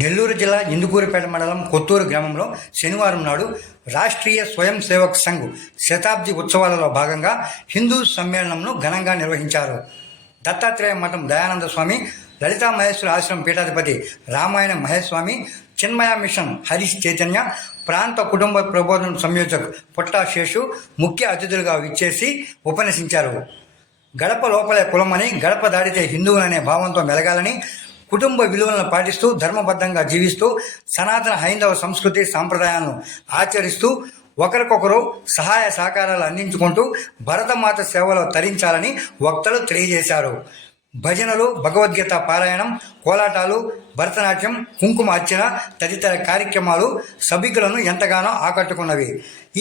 నెల్లూరు జిల్లా ఇందుకూరుపేట మండలం కొత్తూరు గ్రామంలో శనివారం నాడు రాష్ట్రీయ స్వయం సేవక్ సంఘ్ శతాబ్ది ఉత్సవాలలో భాగంగా హిందూ సమ్మేళనంను ఘనంగా నిర్వహించారు. దత్తాత్రేయ మఠం దయానంద స్వామి, లలితా మహేశ్వర ఆశ్రమం పీఠాధిపతి రామాయణ మహేష్ స్వామి, చిన్మయ మిషన్ హరీష్ చైతన్య, ప్రాంత కుటుంబ ప్రబోధన సంయోజక్ పుట్టా శేషు ముఖ్య అతిథులుగా విచ్చేసి ఉపన్యసించారు. గడప లోపలే కులమని, గడప దాడితే హిందువులనే భావంతో మెలగాలని, కుటుంబ విలువలను పాటిస్తూ ధర్మబద్ధంగా జీవిస్తూ సనాతన హైందవ సంస్కృతి సాంప్రదాయాలను ఆచరిస్తూ ఒకరికొకరు సహాయ సహకారాలు అందించుకుంటూ భరతమాత సేవలో తరించాలని వక్తలు తెలియజేశారు. భజనలు, భగవద్గీత పారాయణం, కోలాటాలు, భరతనాట్యం, కుంకుమ అర్చన తదితర కార్యక్రమాలు సభికులను ఎంతగానో ఆకట్టుకున్నవి.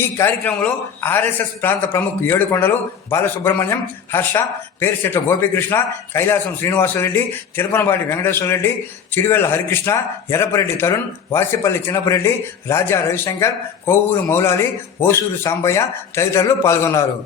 ఈ కార్యక్రమంలో ఆర్ఎస్ఎస్ ప్రాంత ప్రముఖ్ ఏడుకొండలు బాలసుబ్రహ్మణ్యం, హర్ష, పేరుశెట్ల గోపీకృష్ణ, కైలాసం శ్రీనివాసరెడ్డి, తిరుపనబాటి వెంకటేశ్వరరెడ్డి, చిరువెల్ల హరికృష్ణ, ఎర్రపరెడ్డి తరుణ్, వాసిపల్లి చిన్నపరెడ్డి, రాజా రవిశంకర్, కోవూరు మౌలాలి, ఓసూరు సాంబయ్య తదితరులు పాల్గొన్నారు.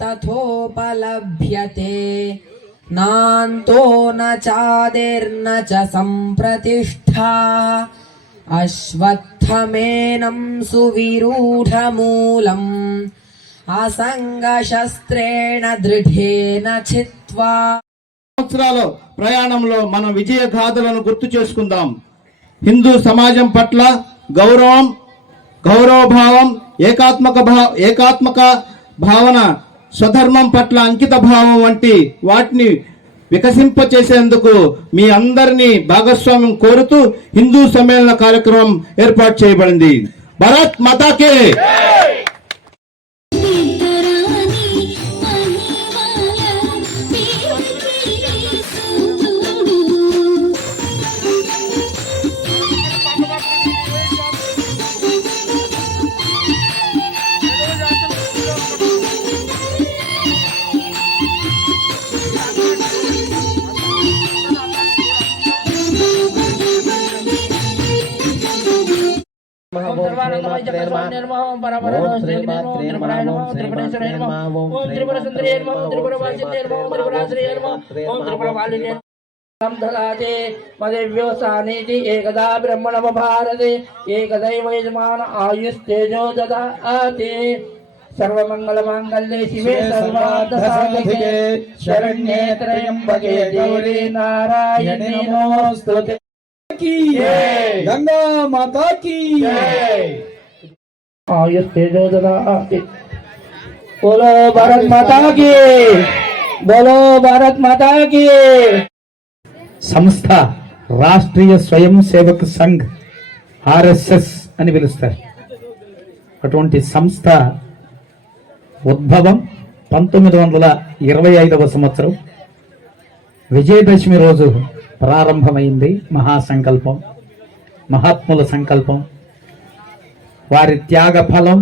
తథోపలభ్యతే నాంతో న చాదిర్న చ సంప్రతిష్ఠా అశ్వత్థమేనం సువిరూఢమూలం అసంగశస్త్రేణ దృఢేన చిత్వా. సంవత్సరాల ప్రయాణంలో మనం విజయగాథలను గుర్తు చేసుకుందాం. హిందూ సమాజం పట్ల గౌరవభావం, ఏకాత్మక భావన, స్వధర్మం పట్ల అంకిత భావం వంటి వాటిని వికసింపచేసేందుకు మీ అందరినీ భాగస్వామ్యం కోరుతూ హిందూ సమ్మేళన కార్యక్రమం ఏర్పాటు చేయబడింది. భారత్ మాతాకే. ఏకదా బ్రహ్మణమ భారతే ఏకదైవ యజమాన ఆయుస్తేజో దదాతి. సర్వమంగళమాంగళ్యే శివే సర్వార్థసాధకే శరణ్యే త్రయంబకే గౌరీ నారాయణీ నమోస్తుతే. గంగా మాతా కీ ఆయుస్తేజో దదాతి. బోలో భారత్ మాతా కీ, బోలో భారత్ మాతా కీ. సంస్థ రాష్ట్రీయ స్వయం సేవక్ సంఘ్ ఆర్ఎస్ఎస్ అని పిలుస్తారు. అటువంటి సంస్థ ఉద్భవం 1925వ సంవత్సరం విజయదశమి రోజు ప్రారంభమైంది. మహాసంకల్పం మహాత్ముల సంకల్పం, వారి త్యాగ ఫలం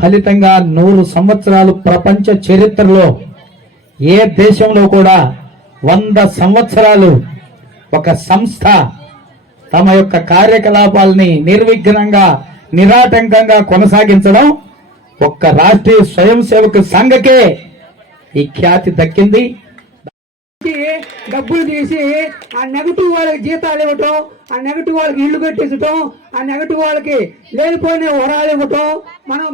ఫలితంగా 100 సంవత్సరాలు ప్రపంచ చరిత్రలో ఏ దేశంలో కూడా 100 సంవత్సరాలు ఒక సంస్థ తమ యొక్క కార్యకలాపాలని నిర్విఘ్నంగా నిరాటంకంగా కొనసాగించడం ఒక్క రాష్ట్రీయ స్వయం సేవక సంఘకే ఈ ఖ్యాతి దక్కింది. డబ్బులు తీసి ఆ నెగటివ్ వాళ్ళకి జీతాలు ఇవ్వటం, ఆ నెగటివ్ వాళ్ళకి ఇల్లు కట్టించటం, ఆ నెగటివ్ వాళ్ళకి లేనిపోయిన వరాలు ఇవ్వటం,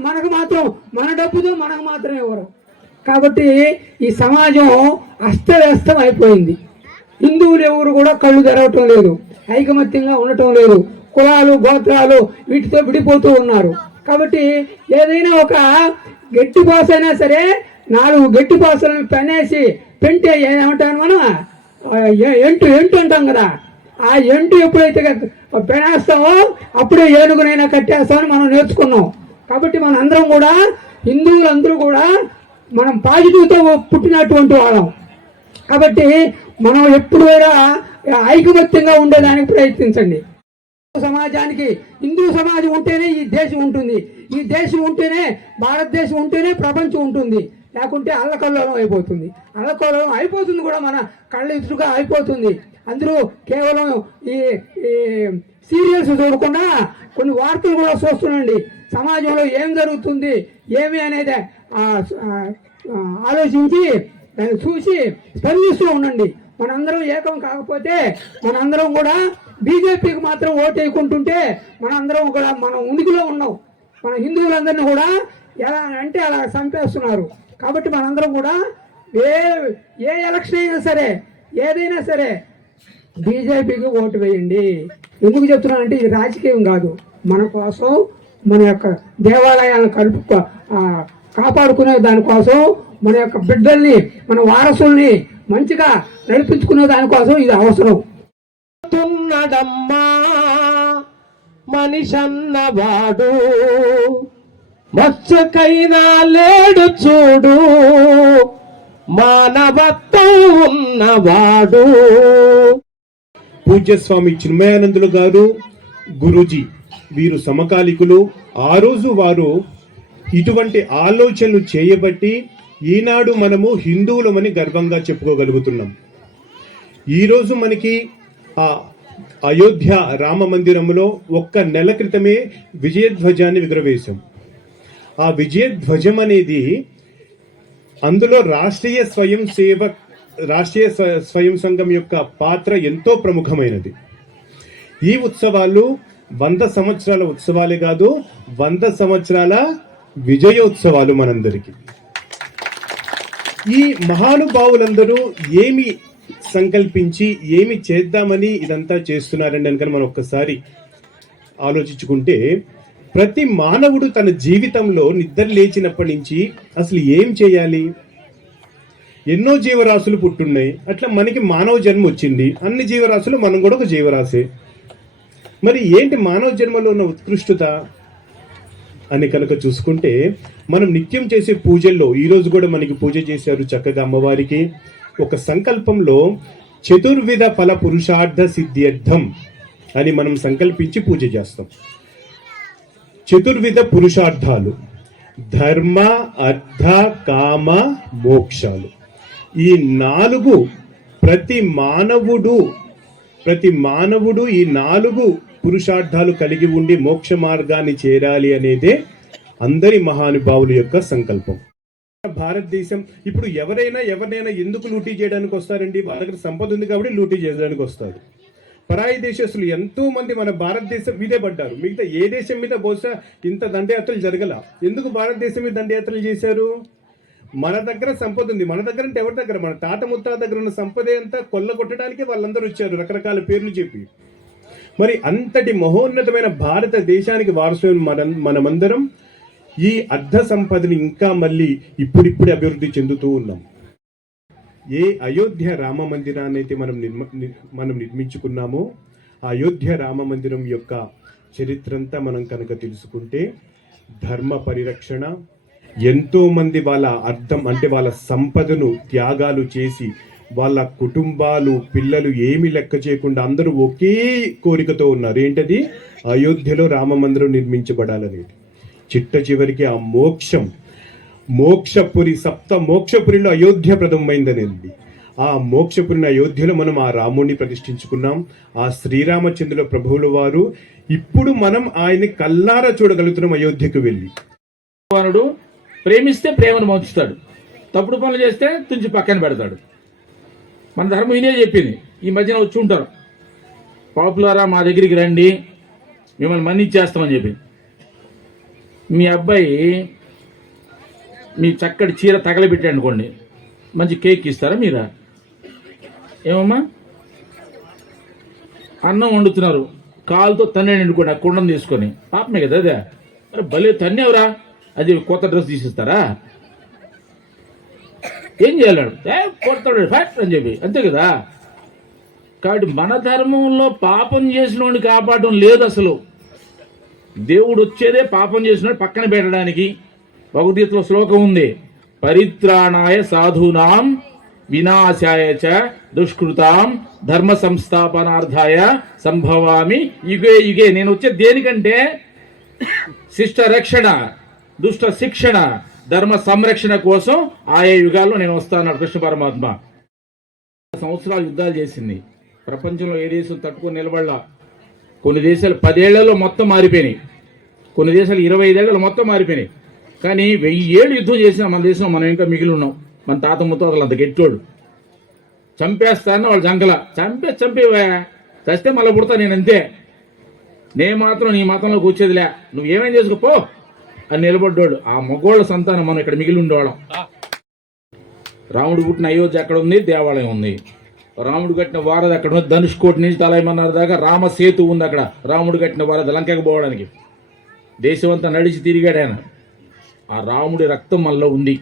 మనకు మాత్రం మన డబ్బుతో మనకు మాత్రం ఇవ్వరు. కాబట్టి ఈ సమాజం అస్తవ్యస్తం అయిపోయింది. హిందువులు ఎవరు కూడా కళ్ళు తెరవటం లేదు, ఐకమత్యంగా ఉండటం లేదు, కులాలు గోత్రాలు వీటితో విడిపోతూ ఉన్నారు. కాబట్టి ఏదైనా ఒక గట్టి పాస అయినా సరే 4 గట్టి పాసలను పెనేసి పెంటే ఏమంటాను మనం, ఎంటు అంటాం కదా, ఆ ఎంటు ఎప్పుడైతే పెనేస్తామో అప్పుడే ఏనుగునైనా కట్టేస్తామని మనం నేర్చుకున్నాం. కాబట్టి మన అందరం కూడా హిందువులందరూ కూడా మనం పాజిటివ్తో పుట్టినటువంటి వాళ్ళం. కాబట్టి మనం ఎప్పుడు కూడా ఐకమత్యంగా ఉండేదానికి ప్రయత్నించండి. సమాజానికి హిందూ సమాజం ఉంటేనే ఈ దేశం ఉంటుంది, ఈ దేశం ఉంటేనే భారతదేశం ఉంటేనే ప్రపంచం ఉంటుంది. లేకుంటే అల్లకల్లోలం అయిపోతుంది, అల్లకల్లోలం అయిపోతుంది కూడా, మన కళ్ళ ఎదురుగా అయిపోతుంది. అందరూ కేవలం ఈ సీరియల్స్ చూడకుండా కొన్ని వార్తలు కూడా చూస్తుండండి. సమాజంలో ఏం జరుగుతుంది ఏమి అనేది ఆలోచించి దాన్ని చూసి స్పందిస్తూ ఉండండి. మనందరం ఏకం కాకపోతే మనందరం కూడా బీజేపీకి మాత్రం ఓటు వేయకుంటుంటే మనందరం కూడా మనం ఉనికిలో ఉన్నాం. మన హిందువులందరినీ కూడా ఎలా అంటే అలా చంపేస్తున్నారు. కాబట్టి మనందరం కూడా ఏ ఎలక్షన్ అయినా సరే ఏదైనా సరే బీజేపీకి ఓటు వేయండి. ఎందుకు చెప్తున్నానంటే ఇది రాజకీయం కాదు, మన కోసం మన యొక్క దేవాలయాలను కాపాడుకునే దానికోసం, మన యొక్క బిడ్డల్ని మన వారసుల్ని మంచిగా నడిపించుకునే దానికోసం ఇది అవసరం. తున్నడమ్మా మనిషన్నవాడు, మచ్చకైనా లేడు చూడు, మానవత్వం ఉన్నవాడు. పూజ్యస్వామి చిన్మయానందులు గారు, గురూజీ వీరు సమకాలికులు. ఆ రోజు వారు ఇటువంటి ఆలోచనలు చేయబట్టి ఈనాడు మనము హిందువులమని గర్వంగా చెప్పుకోగలుగుతున్నాం. ఈరోజు మనకి ఆ అయోధ్య రామ మందిరంలో ఒక్క నెల క్రితమే విజయధ్వజాన్ని ఎగురవేశాం. ఆ విజయధ్వజం అనేది అందులో రాష్ట్రీయ స్వయం సంఘం యొక్క పాత్ర ఎంతో ప్రముఖమైనది. ఈ ఉత్సవాలు 100 సంవత్సరాల ఉత్సవాలే కాదు, 100 సంవత్సరాల విజయోత్సవాలు మనందరికీ. ఈ మహానుభావులందరూ ఏమి సంకల్పించి ఏమి చేద్దామని ఇదంతా చేస్తున్నారండి అనుకని మనం ఒక్కసారి ఆలోచించుకుంటే, ప్రతి మానవుడు తన జీవితంలో నిద్ర లేచినప్పటి నుంచి అసలు ఏం చేయాలి? ఎన్నో జీవరాశులు పుట్టున్నాయి, అట్లా మనకి మానవ జన్మ వచ్చింది. అన్ని జీవరాశులు మనం కూడా ఒక జీవరాశే. మరి ఏంటి మానవ జన్మలో ఉన్న ఉత్కృష్టత అని కనుక చూసుకుంటే, మనం నిత్యం చేసే పూజల్లో ఈరోజు కూడా మనకి పూజ చేశారు చక్కగా అమ్మవారికి. ఒక సంకల్పంలో చతుర్విధ ఫల పురుషార్థ సిద్ధ్యర్థం అని మనం సంకల్పించి పూజ చేస్తాం. చతుర్విధ పురుషార్థాలు ధర్మ అర్థ కామ మోక్షాలు. ఈ 4 ప్రతి మానవుడు ఈ 4 పురుషార్థాలు కలిగి ఉండి మోక్ష మార్గాన్ని చేరాలి అనేదే అందరి మహానుభావుల యొక్క సంకల్పం. భారతదేశం ఇప్పుడు ఎవరైనా ఎందుకు లూటీ చేయడానికి వస్తారండి? వాళ్ళ దగ్గర సంపద ఉంది కాబట్టి లూటీ చేయడానికి వస్తారు. పరాయి దేశస్తులు ఎంతో మంది మన భారతదేశం మీదే పడ్డారు. మిగతా ఏ దేశం మీద బహుశా ఇంత దండయాత్రలు జరగల. ఎందుకు భారతదేశం మీద దండయాత్రలు చేశారు? మన దగ్గర సంపద ఉంది. మన దగ్గర అంటే ఎవరి దగ్గర? మన తాత ముత్తాత దగ్గర ఉన్న సంపదే అంతా కొల్లగొట్టడానికి వాళ్ళందరూ వచ్చారు రకరకాల పేర్లు చెప్పి. మరి అంతటి మహోన్నతమైన భారతదేశానికి వారసులైన మనమందరం ఈ అర్ధ సంపదని ఇంకా మళ్ళీ ఇప్పుడిప్పుడే అభివృద్ధి చెందుతూ ఉన్నాం. ఏ అయోధ్య రామ మందిరాన్ని అయితే మనం నిర్మించుకున్నామో, ఆ అయోధ్య రామ మందిరం యొక్క చరిత్రంతా మనం కనుక తెలుసుకుంటే, ధర్మ పరిరక్షణ, ఎంతో మంది వాళ్ళ అర్థం అంటే వాళ్ళ సంపదను త్యాగాలు చేసి వాళ్ళ కుటుంబాలు పిల్లలు ఏమి లెక్క చేయకుండా అందరూ ఒకే కోరికతో ఉన్నారు. ఏంటది? అయోధ్యలో రామ మందిరం నిర్మించబడాలనేది. చిట్ట చివరికి ఆ మోక్షపురి సప్త మోక్షపురిలో అయోధ్య ప్రథమమైందనేది. ఆ మోక్షపురిని అయోధ్యలో మనం ఆ రాముడిని ప్రతిష్ఠించుకున్నాం. ఆ శ్రీరామచంద్రుల ప్రభువుల వారు ఇప్పుడు మనం ఆయన కల్లారా చూడగలుగుతున్నాం అయోధ్యకు వెళ్ళి. భగవానుడు ప్రేమిస్తే ప్రేమను పంచుతాడు, తప్పుడు పనులు చేస్తే తుంచి పక్కన పెడతాడు. మన ధర్మం ఇదే చెప్పింది. ఈ మధ్యన వచ్చి ఉంటారు, పాపులారా మా దగ్గరికి రండి మిమ్మల్ని మన్నిచ్చేస్తామని చెప్పి. మీ అబ్బాయి మీ చక్కటి చీర తగలబెట్టాడు అనుకోండి, మంచి కేక్ ఇస్తారా మీరా? ఏమమ్మా? అన్నం వండుతున్నారు, కాలుతో తన్నేడు అనుకోండి, ఆ కుండను తీసుకొని. పాపమే కదా అదే. అరే భలే తన్నేవరా, అది కొత్త డ్రెస్ తీసిస్తారా? ఏం చేయాలి? కొడతాడు ఫ్యాక్ట్ అని చెప్పి, అంతే కదా. కాబట్టి మన ధర్మంలో పాపం చేసిన వాడిని కాపాడడం లేదు అసలు. దేవుడు వచ్చేదే పాపం చేసిన పక్కన పెట్టడానికి. భగవద్గీతలో శ్లోకం ఉంది, పరిత్రాణాయ సాధూనాం వినాశాయ చ దుష్కృతాం ధర్మ సంస్థాపనార్థాయ సంభవామి యుగే యుగే. నేను వచ్చే దేనికంటే శిష్ట రక్షణ, దుష్ట శిక్షణ, ధర్మ సంరక్షణ కోసం ఆయా యుగాల్లో నేను వస్తాను కృష్ణ పరమాత్మ. సంవత్సరాలు యుద్ధాలు చేసింది, ప్రపంచంలో ఏ దేశం తట్టుకొని నిలబడలా. కొన్ని దేశాలు 10 ఏళ్లలో మొత్తం మారిపోయినాయి, కొన్ని దేశాలు 25 ఏళ్లలో మొత్తం మారిపోయినాయి. కానీ 1000 ఏళ్ళు యుద్ధం చేసిన మన దేశంలో మనం ఇంకా మిగిలి ఉన్నాం. మన తాత ముత్తాతలు అంత గెట్టోడు. చంపేస్తాను వాళ్ళు జంకల, చంపేవా, చస్తే మళ్ళీ పుడతా నేను, అంతే. నేను మాత్రం నీ మతంలోకి వచ్చేదిలే, నువ్వేమేం చేసుకోపో అని నిలబడ్డాడు. ఆ మగోళ్ళ సంతానం మనం ఇక్కడ మిగిలి ఉండేవాళ్ళం. రాముడు పుట్టిన అయోధ్య అక్కడ ఉంది, దేవాలయం ఉంది. రాముడు కట్టిన వారధి అక్కడ ఉంది, ధనుష్కోటి నుంచి తలైమన్నారు దాకా రామ సేతు ఉంది అక్కడ. రాముడు కట్టిన వారధి లంకకు పోవడానికి దేశం అంతా నడిచి తిరిగాడు ఆయన. ఆ రాముడి రక్తం మనలో ఉంది.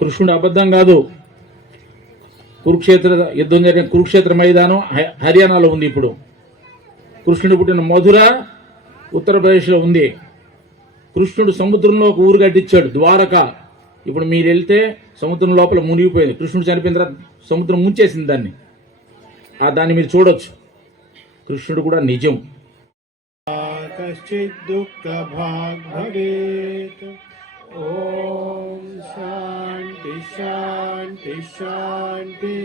కృష్ణుడు అబద్ధం కాదు. కురుక్షేత్ర యుద్ధం జరిగిన కురుక్షేత్ర మైదానం హర్యానాలో ఉంది. ఇప్పుడు కృష్ణుడు పుట్టిన మధుర ఉత్తరప్రదేశ్లో ఉంది. కృష్ణుడు సముద్రంలో ఒక ఊరు కట్టించాడు, ద్వారక. ఇప్పుడు మీరు వెళ్తే సముద్రం లోపల మునిగిపోయింది. కృష్ణుడు చనిపోయిన తర్వాత సముద్రం ముంచేసింది దాన్ని. దాన్ని మీరు చూడొచ్చు. కృష్ణుడు కూడా నిజం. దుఃఖ భాగ్ భవేత్. ఓం శాంతి శాంతి శాంతి.